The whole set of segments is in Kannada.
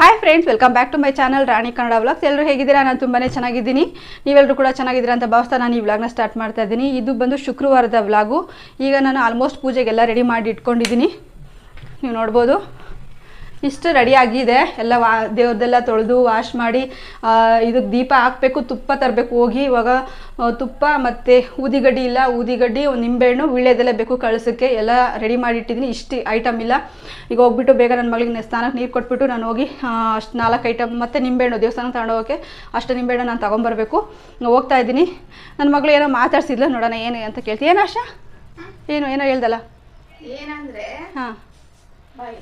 Hi friends welcome back to my channel Rani Kannada vlogs ಎಲ್ಲರೂ ಹೇಗಿದ್ದೀರಾ? ನಾನು ತುಂಬಾ ಚೆನ್ನಾಗಿದ್ದೀನಿ. ನೀವೆಲ್ಲರೂ ಕೂಡ ಚೆನ್ನಾಗಿದ್ದೀರಾ ಅಂತ ಭಾವಿಸ್ತಾ ನಾನು ಈ ವ್ಲಾಗ್ನ ಸ್ಟಾರ್ಟ್ ಮಾಡ್ತಾ ಇದ್ದೀನಿ. ಇದು ಬಂದು ಶುಕ್ರವಾರದ ವ್ಲಾಗು ಈಗ ನಾನು ಆಲ್ಮೋಸ್ಟ್ ಪೂಜೆಗೆಲ್ಲ ರೆಡಿ ಮಾಡಿ ಇಟ್ಕೊಂಡಿದ್ದೀನಿ. ನೀವು ನೋಡ್ಬೋದು. ಇಷ್ಟು ರೆಡಿ ಆಗಿದೆ. ಎಲ್ಲ ವಾ ದೇವ್ರದ್ದೆಲ್ಲ ತೊಳೆದು ವಾಶ್ ಮಾಡಿ ಇದಕ್ಕೆ ದೀಪ ಹಾಕಬೇಕು ತುಪ್ಪ ತರಬೇಕು. ಹೋಗಿ ಇವಾಗ ತುಪ್ಪ ಮತ್ತು ಊದಿಗಡ್ಡಿ ಇಲ್ಲ ಊದಿಗಡ್ಡಿ ಒಂದು ನಿಂಬೆಹಣ್ಣು ವೀಳ್ಯದೆಲ್ಲ ಬೇಕು ಕಳಿಸೋಕ್ಕೆ. ಎಲ್ಲ ರೆಡಿ ಮಾಡಿ ಇಟ್ಟಿದ್ದೀನಿ. ಇಷ್ಟು ಐಟಮ್ ಇಲ್ಲ. ಈಗ ಹೋಗ್ಬಿಟ್ಟು ಬೇಗ ನನ್ನ ಮಗಳಿಗೆ ಸ್ನಾನಕ್ಕೆ ನೀರು ಕೊಟ್ಬಿಟ್ಟು ನಾನು ಹೋಗಿ ಅಷ್ಟು ನಾಲ್ಕು ಐಟಮ್ ಮತ್ತು ನಿಂಬೆಹಣ್ಣು ದೇವಸ್ಥಾನ ತಗೊಂಡೋಗೋಕ್ಕೆ ಅಷ್ಟು ನಿಂಬೆಹಣ್ಣು ನಾನು ತೊಗೊಂಬರ್ಬೇಕು. ಹೋಗ್ತಾ ಇದ್ದೀನಿ. ನನ್ನ ಮಗಳು ಏನೋ ಮಾತಾಡ್ಸಿದ್ಲು ನೋಡೋಣ ಏನು ಅಂತ ಕೇಳ್ತೀನಿ ಏನು ಆಶಾ? ಏನು ಏನೋ ಹೇಳ್ದಲ್ಲ? ಏನಂದರೆ ಹಾಂ. ಬಾಯ್.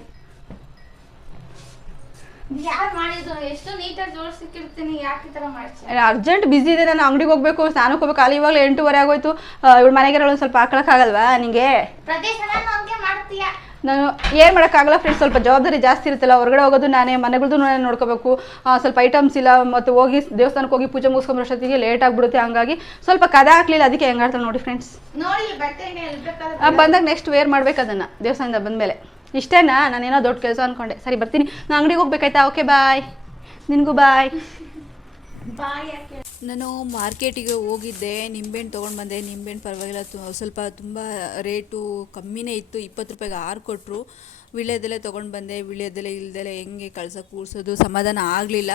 ಯಾರು ಮಾಡಿದ್ರು ಎಷ್ಟು ನೀಟಾಗಿ ಜೋಡಿಸಿಕ್ಕಿರ್ತೀನಿ ಯಾಕೆ ಈ ತರ ಮಾಡ್ತೀನಿ ಅರ್ಜೆಂಟ್ ಬಿಸಿ ಇದೆ ನಾನು ಅಂಗಡಿಗೆ ಹೋಗ್ಬೇಕು ಸ್ನಾನಕ್ಕೆ ಹೋಗ್ಬೇಕು ಅಲ್ಲಿ ಇವಾಗ ಎಂಟೂವರೆ ಆಗೋಯ್ತು. ಇವಳು ಮನೆಗೆ ಒಂದು ಸ್ವಲ್ಪ ಹಾಕೊಳಕ್ಕಾಗಲ್ವಾ ನಿಂಗೆ? ಪ್ರತಿ ಸಲ ಹಂಗೆ ಮಾಡ್ತೀಯ. ನಾನು ಏನು ಮಾಡೋಕ್ಕಾಗಲ್ಲ ಫ್ರೆಂಡ್ಸ್ ಸ್ವಲ್ಪ ಜವಾಬ್ದಾರಿ ಜಾಸ್ತಿ ಇರುತ್ತಲ್ಲ ಹೊರಗಡೆ ಹೋಗೋದು ನಾನೇ ಮನೆಗಳದ್ದು ನಾನೇ ನೋಡ್ಕೋಬೇಕು. ಸ್ವಲ್ಪ ಐಟಮ್ಸ್ ಇಲ್ಲ ಮತ್ತು ಹೋಗಿ ದೇವಸ್ಥಾನಕ್ಕೆ ಹೋಗಿ ಪೂಜೆ ಮುಗಿಸ್ಕೊಂಬರೋಷ್ಟೊತ್ತಿಗೆ ಲೇಟ್ ಆಗಿಬಿಡುತ್ತೆ ಹಂಗಾಗಿ ಸ್ವಲ್ಪ ಕದ ಹಾಕ್ಲಿಲ್ಲ ಅದಕ್ಕೆ ಹೆಂಗಾಡ್ತಾಳೆ ನೋಡಿ ಫ್ರೆಂಡ್ಸ್ ಬಂದಾಗ ನೆಕ್ಸ್ಟ್ ವೇರ್ ಮಾಡ್ಬೇಕು ಅದನ್ನು ದೇವಸ್ಥಾನದಿಂದ ಬಂದಮೇಲೆ. ಇಷ್ಟೇನಾ? ನಾನೇನೋ ದೊಡ್ಡ ಕೆಲಸ ಅಂದ್ಕೊಂಡೆ ಸರಿ ಬರ್ತೀನಿ. ನಾನು ಅಂಗಡಿಗೆ ಹೋಗ್ಬೇಕಾಯ್ತಾ? ಓಕೆ ಬಾಯ್ ನಿನಗೂ ಬಾಯ್ ಬಾಯ್ ನಾನು ಮಾರ್ಕೆಟಿಗೆ ಹೋಗಿದ್ದೆ. ನಿಂಬೆಹಣ್ಣು ತೊಗೊಂಡು ಬಂದೆ. ನಿಂಬೆಹಣ್ಣು ಪರವಾಗಿಲ್ಲ. ತು ಸ್ವಲ್ಪ ತುಂಬ ರೇಟು ಕಮ್ಮಿನೇ ಇತ್ತು. ಇಪ್ಪತ್ತು ರೂಪಾಯಿಗೆ ಆರು ಕೊಟ್ಟರು ವಿಳ್ಯದೆಲೆ ತೊಗೊಂಡು ಬಂದೆ, ವಿಳ್ಯದೆಲೆ ಇಲ್ದೆಲೆ ಹೆಂಗೆ ಕಳ್ಸೋಕೆ ಕೂರಿಸೋದು ಸಮಾಧಾನ ಆಗಲಿಲ್ಲ.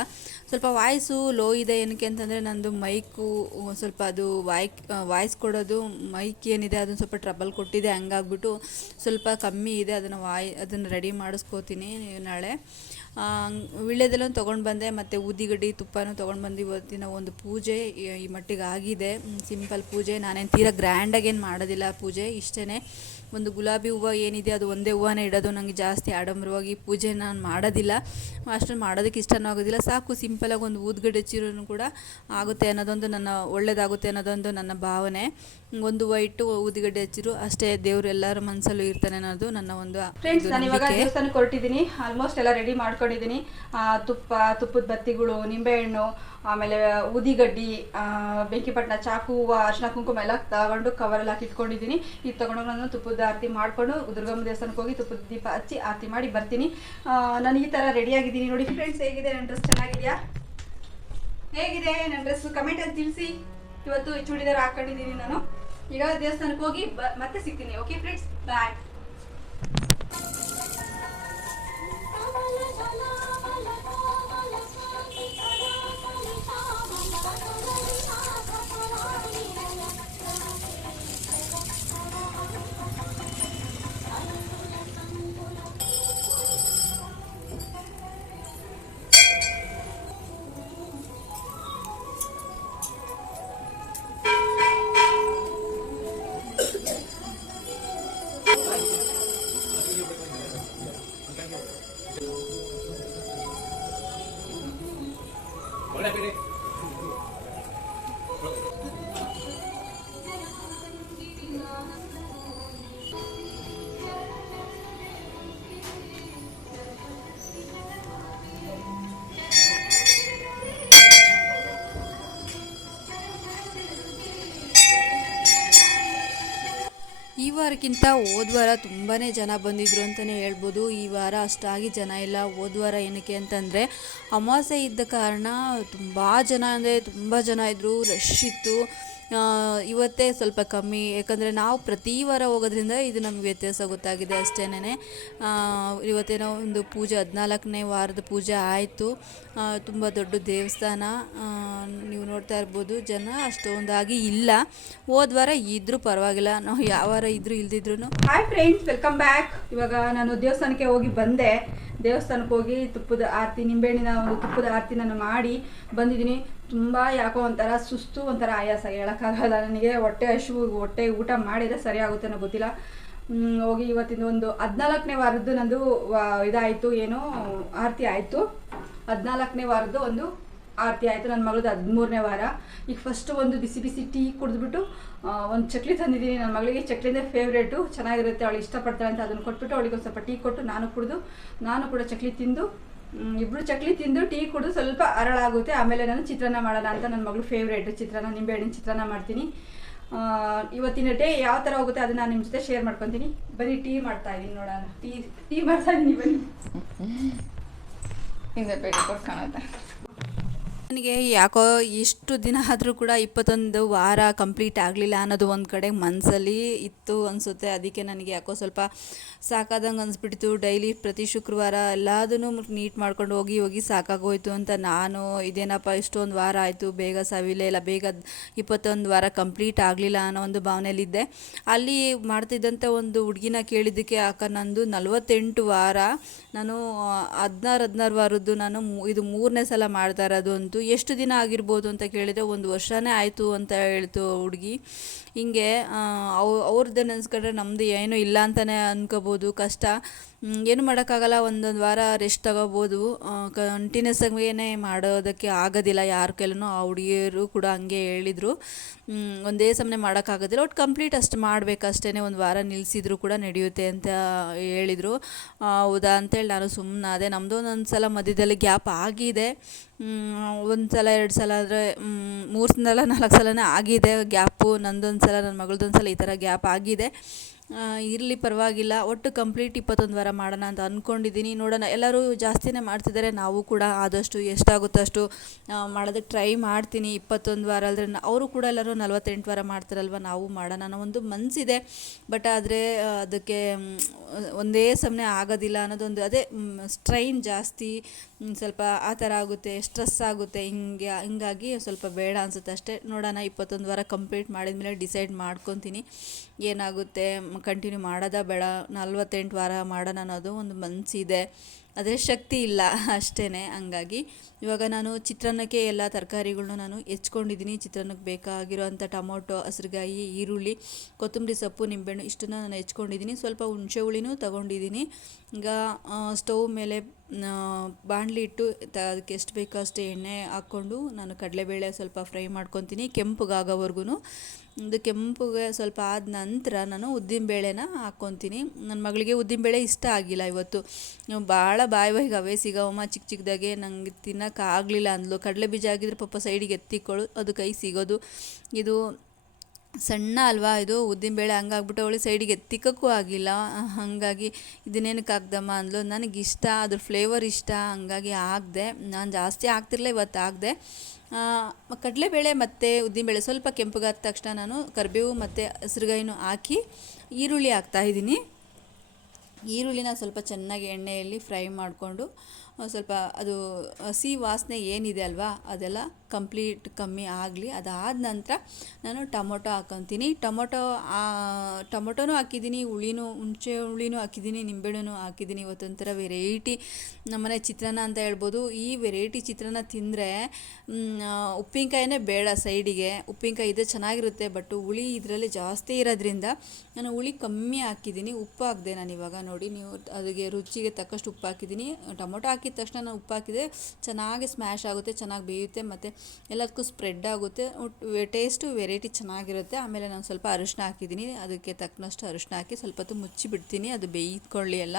ಸ್ವಲ್ಪ ವಾಯ್ಸು ಲೋ ಇದೆ ಏನಕ್ಕೆ ಅಂತಂದರೆ ನಂದು ಮೈಕು ಸ್ವಲ್ಪ ಅದು ವಾಯ್ಕ್ ವಾಯ್ಸ್ ಕೊಡೋದು, ಮೈಕ್ ಏನಿದೆ ಅದನ್ನು ಸ್ವಲ್ಪ ಟ್ರಬಲ್ ಕೊಟ್ಟಿದೆ, ಹಂಗಾಗ್ಬಿಟ್ಟು ಸ್ವಲ್ಪ ಕಮ್ಮಿ ಇದೆ, ಅದನ್ನು ವಾಯ್, ಅದನ್ನು ರೆಡಿ ಮಾಡಿಸ್ಕೋತೀನಿ ನಾಳೆ. ವಿಳ್ಯದೆಲ್ಲ ತೊಗೊಂಡು ಬಂದೆ, ಮತ್ತು ಊದಿಗಡ್ಡಿ ತುಪ್ಪನೂ ತೊಗೊಂಡು ಬಂದು ಇವತ್ತಿನ ಒಂದು ಪೂಜೆ ಈ- ಮಟ್ಟಿಗೆ ಆಗಿದೆ. ಸಿಂಪಲ್ ಪೂಜೆ, ನಾನೇನು ತೀರಾ ಗ್ರ್ಯಾಂಡಾಗೇನು ಮಾಡೋದಿಲ್ಲ ಪೂಜೆ ಇಷ್ಟೇ ಒಂದು ಗುಲಾಬಿ ಹೂವು ಏನಿದೆ ಅದು ಒಂದೇ ಹೂವನೇ ಇಡೋದು ನನಗೆ ಜಾಸ್ತಿ ಆಡಂಬರವಾಗಿ ಪೂಜೆ ನಾನು ಮಾಡೋದಿಲ್ಲ. ಅಷ್ಟೊಂದು ಮಾಡೋದಕ್ಕೆ ಇಷ್ಟನೂ ಆಗೋದಿಲ್ಲ. ಸಾಕು ಸಿಂಪಲಾಗಿ ಒಂದು ಊದ್ಗಡ್ಡೆ ಚೀರೂ ಕೂಡ ಆಗುತ್ತೆ ಅನ್ನೋದೊಂದು ನನ್ನ ಒಳ್ಳೆಯದಾಗುತ್ತೆ ಅನ್ನೋದೊಂದು ನನ್ನ ಭಾವನೆ. ಒಂದು ವೈಟ್ ಊದಿಗಡ್ಡೆ ಹಚ್ಚಿರು. ಅಷ್ಟೇ ದೇವ್ರು ಎಲ್ಲರ ಮನಸ್ಸಲ್ಲೂ ಇರ್ತಾನೆ ಅನ್ನೋದು ನನ್ನ ಒಂದು ಫ್ರೆಂಡ್ಸ್ ನಾನು ಇವಾಗ ದೇವಸ್ಥಾನ ದೇವಸ್ಥಾನಕ್ಕೆ ಹೊರಟಿದ್ದೀನಿ. ಆಲ್ಮೋಸ್ಟ್ ಎಲ್ಲ ರೆಡಿ ಮಾಡ್ಕೊಂಡಿದ್ದೀನಿ. ತುಪ್ಪ ತುಪ್ಪದ ಬತ್ತಿಗಳು ನಿಂಬೆಹಣ್ಣು ಆಮೇಲೆ ಊದಿಗಡ್ಡಿ ಬೆಂಕಿಪಟ್ಟಣ ಚಾಕು ಹೂವು ಅರ್ಶಿನ ಕುಂಕುಮ ಎಲ್ಲ ತಗೊಂಡು ಕವರಲ್ಲಿ ಹಾಕಿ ಇಟ್ಕೊಂಡಿದ್ದೀನಿ. ಇದು ತಗೊಂಡು ನಾನು ತುಪ್ಪದ ಆರತಿ ಮಾಡಿಕೊಂಡು ದುರ್ಗಮ್ಮ ದೇವಸ್ಥಾನಕ್ಕೆ ಹೋಗಿ ತುಪ್ಪದ ದೀಪ ಹಚ್ಚಿ ಆರತಿ ಮಾಡಿ ಬರ್ತೀನಿ. ನಾನು ಈ ಥರ ರೆಡಿಯಾಗಿದ್ದೀನಿ ನೋಡಿ. ಫ್ರೆಂಡ್ಸ್ ಹೇಗಿದೆ? ನನ್ನ ಡ್ರೆಸ್ ಚೆನ್ನಾಗಿದೆಯಾ? ಹೇಗಿದೆ? ನನ್ನ ಡ್ರೆಸ್ ಕಮೆಂಟಲ್ಲಿ ತಿಳಿಸಿ. ಇವತ್ತು ಚೂಡಿದಾರ ಚೂಡಿದಾರ್ ಹಾಕೊಂಡಿದ್ದೀನಿ ನಾನು. ಈಗ ದೇವಸ್ಥಾನಕ್ಕೆ ಹೋಗಿ ಮತ್ತೆ ಸಿಗ್ತೀನಿ. ಓಕೆ ಫ್ರೆಂಡ್ಸ್ ಬಾಯ್ ಈ ವಾರಕ್ಕಿಂತ ಹೋದ ವಾರ ತುಂಬಾ ಜನ ಬಂದಿದ್ರು ಅಂತಲೇ ಹೇಳ್ಬೋದು. ಈ ವಾರ ಅಷ್ಟಾಗಿ ಜನ ಇಲ್ಲ. ಹೋದ ಏನಕ್ಕೆ ಅಂತಂದರೆ ಅಮಾವಾಸ್ಯೆ ಇದ್ದ ಕಾರಣ ತುಂಬ ಜನ ಅಂದರೆ ತುಂಬ ಜನ ಇದ್ದರು ರಶ್ ಇತ್ತು. ಇವತ್ತೇ ಸ್ವಲ್ಪ ಕಮ್ಮಿ, ಯಾಕಂದರೆ ನಾವು ಪ್ರತಿ ವಾರ ಹೋಗೋದ್ರಿಂದ ಇದು ನಮಗೆ ವ್ಯತ್ಯಾಸ ಗೊತ್ತಾಗಿದೆ ಅಷ್ಟೇನೆ ಇವತ್ತೇನೋ ಒಂದು ಪೂಜೆ, ಹದಿನಾಲ್ಕನೇ ವಾರದ ಪೂಜೆ ಆಯಿತು. ತುಂಬ ದೊಡ್ಡ ದೇವಸ್ಥಾನ. ನೀವು ನೋಡ್ತಾ ಇರ್ಬೋದು, ಜನ ಅಷ್ಟೊಂದಾಗಿ ಇಲ್ಲ. ಹೋದ ವಾರ ಇದ್ರೂ ಪರವಾಗಿಲ್ಲ. ನಾವು ಯಾವ ವಾರ ಇದ್ರೂ ಇಲ್ದಿದ್ರು ಹಾಯ್ ಫ್ರೆಂಡ್ಸ್ ವೆಲ್ಕಮ್ ಬ್ಯಾಕ್ ಇವಾಗ ನಾನು ದೇವಸ್ಥಾನಕ್ಕೆ ಹೋಗಿ ಬಂದೆ. ದೇವಸ್ಥಾನಕ್ಕೆ ಹೋಗಿ ತುಪ್ಪದ ಆರತಿ, ನಿಂಬೆಹಣ್ಣಿನ ಒಂದು ತುಪ್ಪದ ಆರತಿ ನಾನು ಮಾಡಿ ಬಂದಿದ್ದೀನಿ. ತುಂಬ ಯಾಕೋ ಒಂಥರ ಸುಸ್ತು, ಒಂಥರ ಆಯಾಸ. ಹೇಳೋಕ್ಕಾಗಲ್ಲ. ನನಗೆ ಹೊಟ್ಟೆ ಹಶು, ಹೊಟ್ಟೆ ಊಟ ಮಾಡಿದರೆ ಸರಿ ಆಗುತ್ತೆ ಅನ್ನೋ ಗೊತ್ತಿಲ್ಲ. ಹೋಗಿ ಇವತ್ತಿನ ಒಂದು ಹದಿನಾಲ್ಕನೇ ವಾರದ್ದು ನಂದು ಇದಾಯಿತು. ಏನು? ಆರತಿ ಆಯಿತು. ಹದಿನಾಲ್ಕನೇ ವಾರದ್ದು ಒಂದು ಆರತಿ ಆಯಿತು. ನನ್ನ ಮಗಳದ್ದು ಹದಿಮೂರನೇ ವಾರ. ಈಗ ಫಸ್ಟ್ ಒಂದು ಬಿಸಿ ಬಿಸಿ ಟೀ ಕುಡಿದ್ಬಿಟ್ಟು ಒಂದು ಚಕ್ಲಿ ತಂದಿದ್ದೀನಿ. ನನ್ನ ಮಗಳಿಗೆ ಚಕ್ಲಿಂದ ಫೇವ್ರೇಟು ಚೆನ್ನಾಗಿರುತ್ತೆ. ಅವಳು ಇಷ್ಟಪಡ್ತಾಳೆ ಅಂತ ಅದನ್ನು ಕೊಟ್ಬಿಟ್ಟು ಅವಳಿಗೆ ಒಂದು ಸ್ವಲ್ಪ ಟೀ ಕೊಟ್ಟು ನಾನು ಕುಡಿದು, ನಾನು ಕೂಡ ಚಕ್ಲಿ ತಿಂದು ಇಬ್ರು ಚಕ್ಲಿ ತಿಂದು ಟೀ ಕುಡಿದು ಸ್ವಲ್ಪ ಅರಳಾಗುತ್ತೆ. ಆಮೇಲೆ ನಾನು ಚಿತ್ರಾನ್ನ ಮಾಡೋಣ ಅಂತ ನನ್ನ ಮಗಳು ಫೇವ್ರೇಟ್ ಚಿತ್ರಾನ್ನ ನಿಂಬೆಹಣ್ಣಿನ ಚಿತ್ರಾನ್ನ ಮಾಡ್ತೀನಿ. ಇವತ್ತಿನ ಡೇ ಯಾವ ಥರ ಹೋಗುತ್ತೆ ಅದನ್ನ ನಾನು ನಿಮ್ಮ ಜೊತೆ ಶೇರ್ ಮಾಡ್ಕೊತೀನಿ. ಬರೀ ಟೀ ಮಾಡ್ತಾ ಇದ್ದೀನಿ ನೋಡೋಣ. ಟೀ ಟೀ ಮಾಡ್ತಾ ಇದ್ದೀನಿ ಬನ್ನಿ. ಹಿಂದೆ ಬೇಡ ಕಾಣುತ್ತೆ. ನನಗೆ ಯಾಕೋ ಇಷ್ಟು ದಿನ ಆದರೂ ಕೂಡ ಇಪ್ಪತ್ತೊಂದು ವಾರ ಕಂಪ್ಲೀಟ್ ಆಗಲಿಲ್ಲ ಅನ್ನೋದು ಒಂದು ಕಡೆ ಮನಸ್ಸಲ್ಲಿ ಇತ್ತು ಅನಿಸುತ್ತೆ. ಅದಕ್ಕೆ ನನಗೆ ಯಾಕೋ ಸ್ವಲ್ಪ ಸಾಕಾದಂಗೆ ಅನಿಸ್ಬಿಡ್ತು. ಡೈಲಿ ಪ್ರತಿ ಶುಕ್ರವಾರ ಎಲ್ಲದನ್ನು ನೀಟ್ ಮಾಡ್ಕೊಂಡು ಹೋಗಿ ಹೋಗಿ ಸಾಕಾಗೋಯ್ತು ಅಂತ ನಾನು ಇದೇನಪ್ಪ ಇಷ್ಟೊಂದು ವಾರ ಆಯಿತು, ಬೇಗ ಸಾವಿಲ್ಲ, ಇಲ್ಲ ಬೇಗ ಇಪ್ಪತ್ತೊಂದು ವಾರ ಕಂಪ್ಲೀಟ್ ಆಗಲಿಲ್ಲ ಅನ್ನೋ ಒಂದು ಭಾವನೆಯಲ್ಲಿದ್ದೆ. ಅಲ್ಲಿ ಮಾಡ್ತಿದ್ದಂಥ ಒಂದು ಹುಡುಗಿನ ಕೇಳಿದ್ದಕ್ಕೆ ಅಕ್ಕ ನಂದು ನಲವತ್ತೆಂಟು ವಾರ. ನಾನು ಹದಿನಾರು ಹದಿನಾರು ವಾರದ್ದು ನಾನು ಇದು ಮೂರನೇ ಸಲ ಮಾಡ್ತಾ ಇರೋದು ಅಂತು ಎಷ್ಟು ದಿನ ಆಗಿರ್ಬೋದು ಅಂತ ಕೇಳಿದರೆ ಒಂದು ವರ್ಷನೇ ಆಯಿತು ಅಂತ ಹೇಳ್ತು ಹುಡುಗಿ. ಹಿಂಗೆ ಅವ್ರದ್ದೇ ನೆನೆಸ್ಕೊಂಡ್ರೆ ನಮ್ಮದು ಏನೂ ಇಲ್ಲ ಅಂತಲೇ ಅನ್ಕೋಬೋದು, ಕಷ್ಟ. ಏನು ಮಾಡೋಕ್ಕಾಗಲ್ಲ, ಒಂದೊಂದು ವಾರ ರೆಸ್ಟ್ ತಗೋಬೋದು. ಕಂಟಿನ್ಯೂಸ್ ಆಗೇ ಮಾಡೋದಕ್ಕೆ ಆಗೋದಿಲ್ಲ ಯಾರ ಕೈಲೂ ಆ ಹುಡುಗಿಯರು ಕೂಡ ಹಂಗೆ ಹೇಳಿದರು. ಒಂದೇ ಸಮನೆ ಮಾಡೋಕ್ಕಾಗೋದಿಲ್ಲ. ಒಟ್ಟು ಕಂಪ್ಲೀಟ್ ಅಷ್ಟು ಮಾಡಬೇಕಷ್ಟೇ ಒಂದು ವಾರ ನಿಲ್ಲಿಸಿದ್ರು ಕೂಡ ನಡೆಯುತ್ತೆ ಅಂತ ಹೇಳಿದರು. ಹೌದಾ ಅಂತೇಳಿ ನಾನು ಸುಮ್ಮನೆ ಅದೇ ನಮ್ಮದು ಒಂದೊಂದು ಸಲ ಮಧ್ಯದಲ್ಲಿ ಗ್ಯಾಪ್ ಆಗಿದೆ. ಒಂದು ಸಲ, ಎರಡು ಸಲ ಆದರೆ ಮೂರು ಸಲ, ನಾಲ್ಕು ಸಲನೇ ಆಗಿದೆ ಗ್ಯಾಪು. ನಂದೊಂದು ಸಲ ನನ್ನ ಮಗಳದೊಂದು ಸಲ ಈ ಥರ ಗ್ಯಾಪ್ ಆಗಿದೆ. ಇರಲಿ ಪರವಾಗಿಲ್ಲ, ಒಟ್ಟು ಕಂಪ್ಲೀಟ್ ಇಪ್ಪತ್ತೊಂದು ವಾರ ಮಾಡೋಣ ಅಂತ ಅಂದ್ಕೊಂಡಿದ್ದೀನಿ ನೋಡೋಣ, ಎಲ್ಲರೂ ಜಾಸ್ತಿನೇ ಮಾಡ್ತಿದ್ದಾರೆ, ನಾವು ಕೂಡ ಆದಷ್ಟು ಎಷ್ಟಾಗುತ್ತೋ ಅಷ್ಟು ಮಾಡೋದಕ್ಕೆ ಟ್ರೈ ಮಾಡ್ತೀನಿ. ಇಪ್ಪತ್ತೊಂದು ವಾರ ಅಲ್ಲದ್ರೆ ಅವರು ಕೂಡ ಎಲ್ಲರೂ ನಲ್ವತ್ತೆಂಟು ವಾರ ಮಾಡ್ತಾರಲ್ವ, ನಾವು ಮಾಡೋಣ ಅನ್ನೋ ಒಂದು ಮನಸ್ಸಿದೆ ಬಟ್ ಆದರೆ ಅದಕ್ಕೆ ಒಂದೇ ಸಮನೆ ಆಗೋದಿಲ್ಲ ಅನ್ನೋದೊಂದು, ಅದೇ ಸ್ಟ್ರೈನ್ ಜಾಸ್ತಿ ಸ್ವಲ್ಪ ಆ ಥರ ಆಗುತ್ತೆ ಸ್ಟ್ರೆಸ್ ಆಗುತ್ತೆ, ಹಿಂಗೆ, ಹಿಂಗಾಗಿ ಸ್ವಲ್ಪ ಬೇಡ ಅನಿಸುತ್ತೆ ಅಷ್ಟೇ. ನೋಡೋಣ, ಇಪ್ಪತ್ತೊಂದು ವಾರ ಕಂಪ್ಲೀಟ್ ಮಾಡಿದ ಮೇಲೆ ಡಿಸೈಡ್ ಮಾಡ್ಕೊತೀನಿ. ಏನಾಗುತ್ತೆ ಕಂಟಿನ್ಯೂ ಮಾಡೋದಾ ಬೇಡ, ನಲ್ವತ್ತೆಂಟು ವಾರ ಮಾಡೋಣ ಅನ್ನೋದು ಒಂದು ಮನಸ್ಸಿದೆ ಅದೇ ಶಕ್ತಿ ಇಲ್ಲ ಅಷ್ಟೇ ಹಂಗಾಗಿ. ಇವಾಗ ನಾನು ಚಿತ್ರಾನ್ನಕ್ಕೆ ಎಲ್ಲ ತರಕಾರಿಗಳ್ನು ನಾನು ಹೆಚ್ಕೊಂಡಿದ್ದೀನಿ ಚಿತ್ರಾನ್ನಕ್ಕೆ ಬೇಕಾಗಿರೋಂಥ ಟೊಮೊಟೊ, ಹಸ್ರುಗಾಯಿ, ಈರುಳ್ಳಿ, ಕೊತ್ತಂಬರಿ ಸೊಪ್ಪು, ನಿಂಬೆಹಣ್ಣು ಇಷ್ಟನ್ನು ನಾನು ಹೆಚ್ಕೊಂಡಿದ್ದೀನಿ ಸ್ವಲ್ಪ ಹುಣಸೆ ಹುಳಿನೂ ತಗೊಂಡಿದ್ದೀನಿ ಈಗ ಸ್ಟೌವ್ ಮೇಲೆ ಬಾಣಲಿ ಇಟ್ಟು ತ, ಅದಕ್ಕೆ ಎಷ್ಟು ಬೇಕೋ ಅಷ್ಟು ಎಣ್ಣೆ ಹಾಕ್ಕೊಂಡು ನಾನು ಕಡಲೆಬೇಳೆ ಸ್ವಲ್ಪ ಫ್ರೈ ಮಾಡ್ಕೊತೀನಿ. ಕೆಂಪಗಾಗೋವರೆಗೂ ಇದು ಕೆಂಪುಗೆ ಸ್ವಲ್ಪ ಆದ ನಂತರ ನಾನು ಉದ್ದಿನಬೇಳೆನ ಹಾಕ್ಕೊತೀನಿ. ನನ್ನ ಮಗಳಿಗೆ ಉದ್ದಿನಬೇಳೆ ಇಷ್ಟ ಆಗಿಲ್ಲ ಇವತ್ತು. ಭಾಳ ಬಾಯಿ ಬಾಯಿಗೆ ಅವೇ ಸಿಗವಮ್ಮ ಚಿಕ್ಕ ಚಿಕ್ಕದಾಗೆ ನಂಗೆ ತಿನ್ನೋಕ್ಕಾಗಲಿಲ್ಲ ಅಂದ್ಲು. ಕಡಲೆ ಬೀಜ ಆಗಿದ್ರೆ ಪಾಪ ಸೈಡಿಗೆ ಎತ್ತಿಕೊಳ್ಳು. ಅದು ಕೈ ಸಿಗೋದು. ಇದು ಸಣ್ಣ ಅಲ್ವಾ ಇದು? ಉದ್ದಿನಬೇಳೆ ಹಂಗಾಗ್ಬಿಟ್ಟು ಅವಳು ಸೈಡಿಗೆ ಎತ್ತಿಕ್ಕಕ್ಕೂ ಆಗಿಲ್ಲ. ಹಾಗಾಗಿ ಇದನ್ನೇನಕ್ಕೆ ಹಾಕ್ದಮ್ಮ ಅಂದ್ಲು. ನನಗೆ ಇಷ್ಟ ಅದ್ರ ಫ್ಲೇವರ್ ಇಷ್ಟ. ಹಂಗಾಗಿ ಆಗದೆ ನಾನು ಜಾಸ್ತಿ ಹಾಕ್ತಿರ್ಲಿಲ್ಲ, ಇವತ್ತು ಆಗದೆ ಕಡಲೆಬೇಳೆ ಮತ್ತು ಉದ್ದಿನಬೇಳೆ ಸ್ವಲ್ಪ ಕೆಂಪಗಾದ ತಕ್ಷಣ ನಾನು ಕರಿಬೇವು ಮತ್ತು ಹಸಿರುಗಾಯಿನೂ ಹಾಕಿ ಈರುಳ್ಳಿ ಹಾಕ್ತಾಯಿದ್ದೀನಿ ಈರುಳ್ಳಿನ ಸ್ವಲ್ಪ ಚೆನ್ನಾಗಿ ಎಣ್ಣೆಯಲ್ಲಿ ಫ್ರೈ ಮಾಡಿಕೊಂಡು ಸ್ವಲ್ಪ ಅದು ಹಸಿ ವಾಸನೆ ಏನಿದೆ ಅಲ್ವಾ, ಅದೆಲ್ಲ ಕಂಪ್ಲೀಟ್ ಕಮ್ಮಿ ಆಗಲಿ, ಅದಾದ ನಂತರ ನಾನು ಟೊಮೊಟೊ ಹಾಕೊತೀನಿ. ಟೊಮೊಟೊ ಟೊಮೊಟೊನೂ ಹಾಕಿದ್ದೀನಿ, ಹುಳಿನೂ ಹುಣಸೆ ಹುಳಿನೂ ಹಾಕಿದ್ದೀನಿ ನಿಂಬೆಹಣ್ಣು ಹಾಕಿದ್ದೀನಿ. ಇವತ್ತೊಂಥರ ವೆರೈಟಿ, ನಮ್ಮನೆ ಚಿತ್ರಾನ್ನ ಅಂತ ಹೇಳ್ಬೋದು. ಈ ವೆರೈಟಿ ಚಿತ್ರಾನ್ನ ತಿಂದರೆ ಉಪ್ಪಿನಕಾಯಿನೇ ಬೇಡ ಸೈಡಿಗೆ. ಉಪ್ಪಿನಕಾಯಿ ಇದೆ ಚೆನ್ನಾಗಿರುತ್ತೆ, ಬಟ್ ಹುಳಿ ಇದರಲ್ಲಿ ಜಾಸ್ತಿ ಇರೋದ್ರಿಂದ ನಾನು ಹುಳಿ ಕಮ್ಮಿ ಹಾಕಿದ್ದೀನಿ. ಉಪ್ಪು ಹಾಕಿದೆ ನಾನು ಇವಾಗ ನೋಡಿ, ನೀವು ಅದಕ್ಕೆ ರುಚಿಗೆ ತಕ್ಕಷ್ಟು ಉಪ್ಪು ಹಾಕಿದ್ದೀನಿ. ಟೊಮೊಟೊ ಹಾಕಿದ ತಕ್ಷಣ ನಾನು ಉಪ್ಪು ಹಾಕಿದರೆ ಚೆನ್ನಾಗಿ ಸ್ಮ್ಯಾಶ್ ಆಗುತ್ತೆ, ಚೆನ್ನಾಗಿ ಬೇಯುತ್ತೆ ಮತ್ತು ಎಲ್ಲದಕ್ಕೂ ಸ್ಪ್ರೆಡ್ ಆಗುತ್ತೆ. ಟೇಸ್ಟು ವೆರೈಟಿ ಚೆನ್ನಾಗಿರುತ್ತೆ. ಆಮೇಲೆ ನಾನು ಸ್ವಲ್ಪ ಅರಿಶಿನ ಹಾಕಿದ್ದೀನಿ. ಅದಕ್ಕೆ ತಕ್ಕನಷ್ಟು ಅರಿಶಿನ ಹಾಕಿ ಸ್ವಲ್ಪ ಹೊತ್ತು ಮುಚ್ಚಿಬಿಡ್ತೀನಿ ಅದು ಬೇಯ್ಕೊಳ್ಳಿ ಎಲ್ಲ.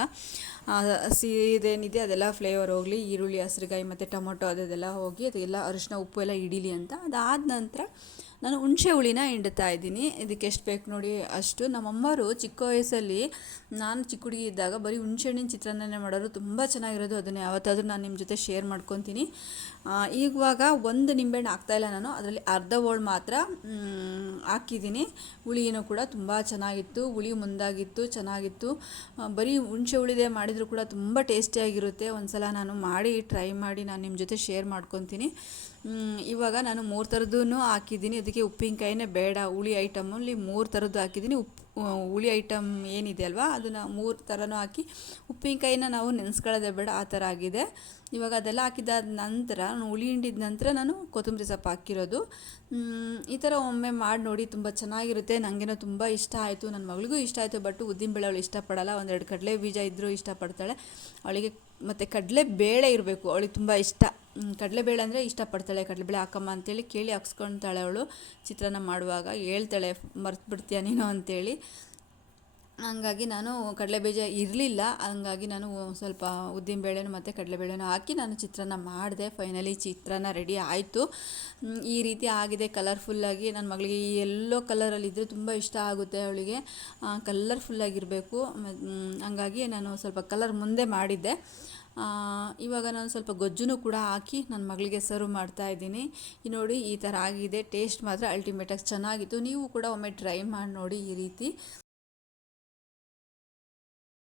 ಇದೇನಿದೆ ಅದೆಲ್ಲ ಫ್ಲೇವರ್ ಹೋಗಲಿ. ಈರುಳ್ಳಿ ಹಸಿರುಗಾಯಿ ಮತ್ತು ಟೊಮೊಟೊ ಅದೆಲ್ಲ ಹೋಗಿ ಅದೆಲ್ಲ ಅರಿಶಿನ ಉಪ್ಪು ಎಲ್ಲ ಹಿಡೀಲಿ ಅಂತ. ಅದಾದ ನಂತರ ನಾನು ಹುಣಸೆ ಹುಳಿನ ಹಿಂಡ್ತಾ ಇದ್ದೀನಿ. ಇದಕ್ಕೆ ಎಷ್ಟು ಬೇಕು ನೋಡಿ ಅಷ್ಟು. ನಮ್ಮಮ್ಮರು ಚಿಕ್ಕ ವಯಸ್ಸಲ್ಲಿ ನಾನು ಚಿಕ್ಕ ಹುಡುಗಿ ಇದ್ದಾಗ ಬರೀ ಹುಣಸೆ ಹಣ್ಣಿನ ಚಿತ್ರಾನ್ನನೇ ಮಾಡೋರು ತುಂಬ ಚೆನ್ನಾಗಿರೋದು. ಅದನ್ನು ಯಾವತ್ತಾದರೂ ನಾನು ನಿಮ್ಮ ಜೊತೆ ಶೇರ್ ಮಾಡ್ಕೊತೀನಿ. ಈಗವಾಗ ಒಂದು ನಿಂಬೆಹಣ್ಣು ಹಾಕ್ತಾಯಿಲ್ಲ ನಾನು. ಅದರಲ್ಲಿ ಅರ್ಧ ಹೋಳು ಮಾತ್ರ ಹಾಕಿದ್ದೀನಿ. ಹುಳಿನೂ ಕೂಡ ತುಂಬ ಚೆನ್ನಾಗಿತ್ತು. ಹುಳಿ ಮುಂದಾಗಿತ್ತು, ಚೆನ್ನಾಗಿತ್ತು. ಬರೀ ಹುಣಸೆ ಹುಳಿದೆ ಮಾಡಿದರೂ ಕೂಡ ತುಂಬ ಟೇಸ್ಟಿಯಾಗಿರುತ್ತೆ. ಒಂದು ಸಲ ನಾನು ಮಾಡಿ, ಟ್ರೈ ಮಾಡಿ ನಾನು ನಿಮ್ಮ ಜೊತೆ ಶೇರ್ ಮಾಡ್ಕೊತೀನಿ. ಇವಾಗ ನಾನು ಮೂರು ಥರದ್ದು ಹಾಕಿದ್ದೀನಿ. ಅದಕ್ಕೆ ಉಪ್ಪಿನಕಾಯಿನೇ ಬೇಡ, ಹುಳಿ ಐಟಮಲ್ಲಿ ಮೂರು ಥರದ್ದು ಹಾಕಿದ್ದೀನಿ. ಉಪ್ಪು ಹುಳಿ ಐಟಮ್ ಏನಿದೆ ಅಲ್ವಾ, ಅದನ್ನು ಮೂರು ಥರನೂ ಹಾಕಿ, ಉಪ್ಪಿನಕಾಯಿನ ನಾವು ನೆನೆಸ್ಕೊಳ್ಳೋದೇ ಬೇಡ, ಆ ಥರ ಆಗಿದೆ. ಇವಾಗ ಅದೆಲ್ಲ ಹಾಕಿದಾದ ನಂತರ ಹುಳಿ ಹಿಂಡಿದ ನಂತರ ನಾನು ಕೊತ್ತಂಬರಿ ಸೊಪ್ಪು ಹಾಕಿರೋದು. ಈ ಥರ ಒಮ್ಮೆ ಮಾಡಿ ನೋಡಿ ತುಂಬ ಚೆನ್ನಾಗಿರುತ್ತೆ. ನನಗೇನೋ ತುಂಬ ಇಷ್ಟ ಆಯಿತು. ನನ್ನ ಮಗಳಿಗೂ ಇಷ್ಟ ಆಯಿತು, ಬಟ್ ಉದ್ದಿನಬೇಳೆ ಅವಳು ಇಷ್ಟಪಡಲ್ಲ. ಒಂದೆರಡು ಕಡಲೆ ಬೀಜ ಇದ್ದರೂ ಇಷ್ಟಪಡ್ತಾಳೆ. ಅವಳಿಗೆ ಮತ್ತು ಕಡಲೆ ಬೇಳೆ ಇರಬೇಕು, ಅವಳಿಗೆ ತುಂಬ ಇಷ್ಟ. ಕಡಲೆಬೇಳೆ ಅಂದರೆ ಇಷ್ಟಪಡ್ತಾಳೆ. ಕಡಲೆಬೇಳೆ ಹಾಕಮ್ಮ ಅಂತೇಳಿ ಕೇಳಿ ಹಾಕ್ಸ್ಕೊತಾಳೆ ಅವಳು. ಚಿತ್ರಾನ್ನ ಮಾಡುವಾಗ ಹೇಳ್ತಾಳೆ ಮರ್ತು ಬಿಡ್ತೀಯ ನೀನು? ಅಂತೇಳಿ. ಹಂಗಾಗಿ ನಾನು ಕಡಲೆಬೀಜ ಇರಲಿಲ್ಲ. ಹಂಗಾಗಿ ನಾನು ಸ್ವಲ್ಪ ಉದ್ದಿನ ಬೇಳೆನೂ ಮತ್ತು ಕಡಲೆಬೇಳೆನೂ ಹಾಕಿ ನಾನು ಚಿತ್ರಾನ್ನ ಮಾಡಿದೆ. ಫೈನಲಿ ಚಿತ್ರಾನ್ನ ರೆಡಿ ಆಯಿತು. ಈ ರೀತಿ ಆಗಿದೆ. ಕಲರ್ಫುಲ್ಲಾಗಿ ನನ್ನ ಮಗಳಿಗೆ ಈ ಎಲ್ಲೋ ಕಲರಲ್ಲಿದ್ದರೆ ತುಂಬ ಇಷ್ಟ ಆಗುತ್ತೆ ಅವಳಿಗೆ. ಕಲರ್ಫುಲ್ಲಾಗಿರಬೇಕು ಹಂಗಾಗಿ ನಾನು ಸ್ವಲ್ಪ ಕಲರ್ ಮುಂದೆ ಮಾಡಿದ್ದೆ. ಇವಾಗ ನಾನು ಸ್ವಲ್ಪ ಗೊಜ್ಜುನೂ ಕೂಡ ಹಾಕಿ ನನ್ನ ಮಗಳಿಗೆ ಸರ್ವ್ ಮಾಡ್ತಾ ಇದ್ದೀನಿ. ಈ ನೋಡಿ ಈ ಥರ ಆಗಿದೆ. ಟೇಸ್ಟ್ ಮಾತ್ರ ಅಲ್ಟಿಮೇಟಾಗಿ ಚೆನ್ನಾಗಿತ್ತು. ನೀವು ಕೂಡ ಒಮ್ಮೆ ಟ್ರೈ ಮಾಡಿ ನೋಡಿ ಈ ರೀತಿ.